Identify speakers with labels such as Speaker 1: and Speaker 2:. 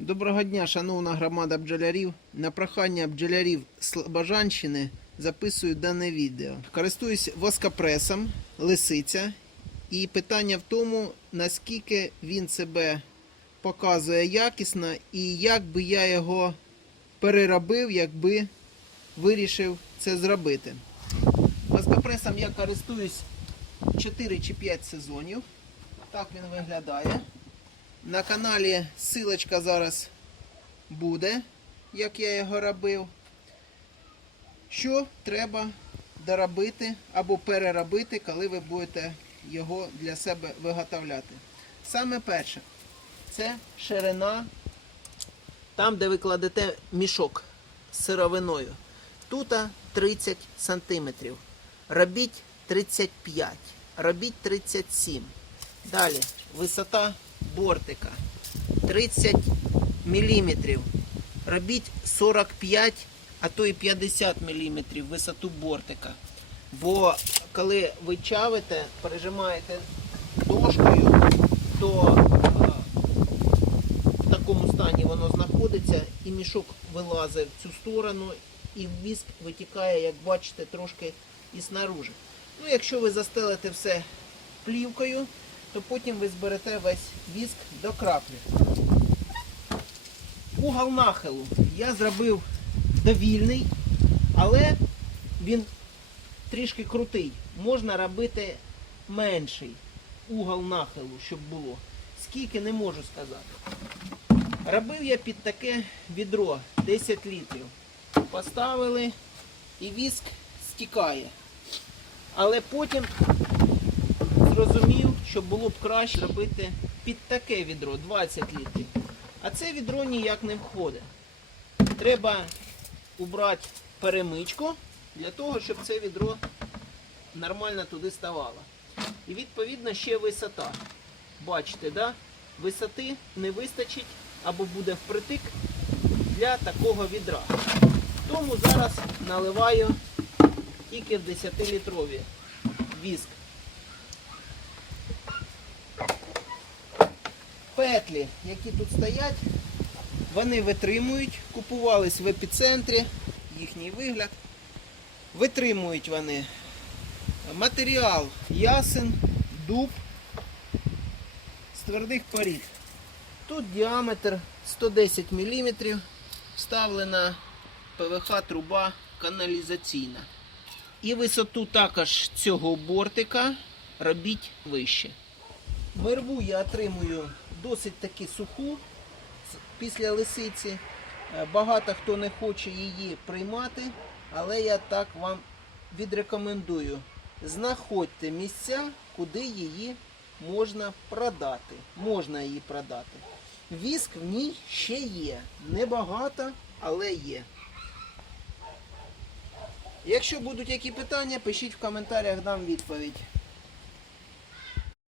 Speaker 1: Доброго дня, шановна громада бджолярів. На прохання бджолярів Слобожанщини записую дане відео. Користуюсь воскопресом лисиця. І питання в тому, наскільки він себе показує якісно і як би я його переробив, якби вирішив це зробити. Воскопресом я користуюсь 4 чи 5 сезонів. Так він виглядає. На каналі силочка зараз буде, як я його робив. Що треба доробити або переробити, коли ви будете його для себе виготовляти. Саме перше, це ширина там, де ви кладете мішок з сировиною. Тут 30 см. Робіть 35, робіть 37. Далі висота бортика 30 мм. Робіть 45, а то і 50 мм висоту бортика. Бо коли ви чавите, пережимаєте дошкою, то е, в такому стані воно знаходиться, і мішок вилазить в цю сторону, і віск витікає, як бачите, трошки і снаружи. Ну, якщо ви застелите все плівкою, то потім ви зберете весь віск до краплі. Угол нахилу я зробив довільний, але він трішки крутий. Можна робити менший угол нахилу, щоб було. Скільки не можу сказати. Робив я під таке відро 10 літрів. Поставили і віск стікає. Але потім зрозумів, що було б краще робити під таке відро 20 літрів. А це відро ніяк не входить. Треба убрати перемичку для того, щоб це відро нормально туди ставало. І відповідно ще висота. Бачите, да? висоти не вистачить або буде впритик для такого відра. Тому зараз наливаю тільки в 10-літрові віск. Петлі, які тут стоять, вони витримують, купувались в епіцентрі, їхній вигляд. Витримують вони матеріал ясен, дуб з твердих порід. Тут діаметр 110 мм, вставлена ПВХ труба каналізаційна. І висоту також цього бортика робіть вище. Вербу я отримую досить таки суху після лисиці. Е, Багато хто не хоче її приймати, але я так вам відрекомендую. Знаходьте місця, куди її можна продати. Можна її продати. Віск в ній ще є. Небагато, але є. Якщо будуть які питання, пишіть в коментарях, дам відповідь.